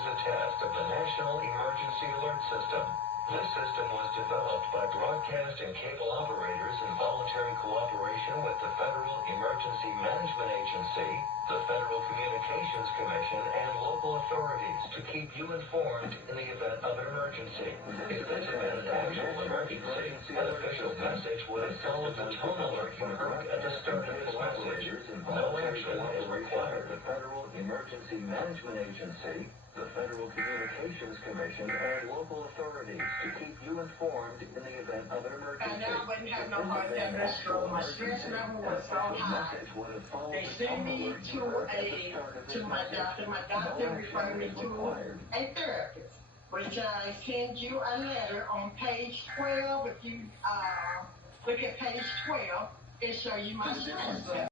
is a test of the National Emergency Alert System. This system was developed by broadcast and cable operators in voluntary cooperation with the Federal Emergency Management Agency, the Federal Communications Commission, and local authorities to keep you informed in the event of an emergency. If this had been an actual emergency, an official message would have followed the tone alert you heard at the start of this message. No action is required. The Federal Emergency Management Agency, the Federal Communications Commission, and local authorities to keep you informed in the event of an emergency. And now I wouldn't have no heart attack, stroke. My stress level was so high. They sent me to my doctor. My doctor referred me to a therapist, which I send you a letter on page 12. If you look at page 12, it shows you my stress level.